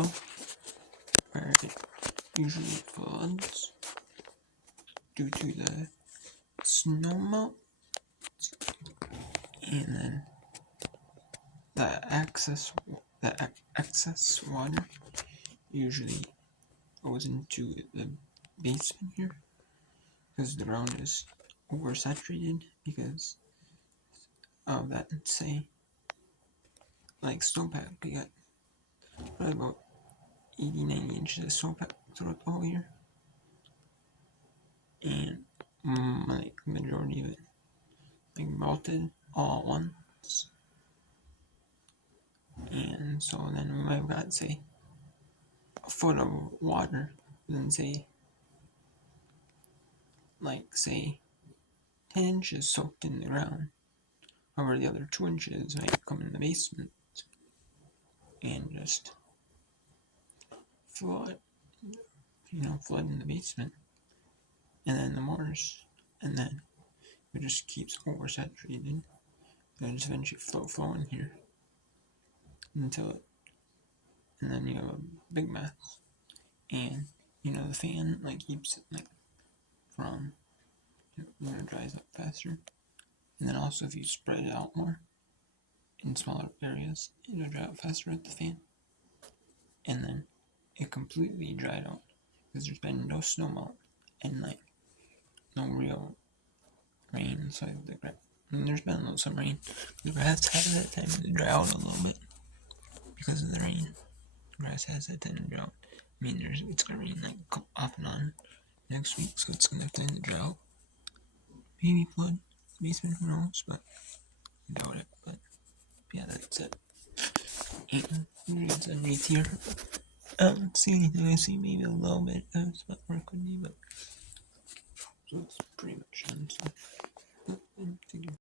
also where it usually floods due to the snow melt, and then the excess water usually goes into the basement here because the ground is oversaturated because of that, say, like snowpack. We got probably about 80-90 inches of snowpack throughout the whole year, and like majority of it like melted all at once. And so then we might have got, say, a foot of water, then say 10 inches soaked in the ground. However, the other 2 inches might come in the basement and just flood, flood in the basement, and then the mortars, and then it just keeps oversaturated. It'll just eventually flow in here until it, and then you have a big mess. And the fan keeps it from it dries up faster. And then also if you spread it out more in smaller areas, it'll dry out faster at the fan. And then it completely dried out because there's been no snow melt and no real rain. So there's been some rain. The grass has that time to dry out a little bit because of the rain. The grass has that time to dry out. It's gonna rain off and on next week, so it's gonna have time to dry out. Maybe flood the basement, who knows? But I doubt it. But yeah, that's it. And it's underneath here. I don't see anything. I see maybe a little bit of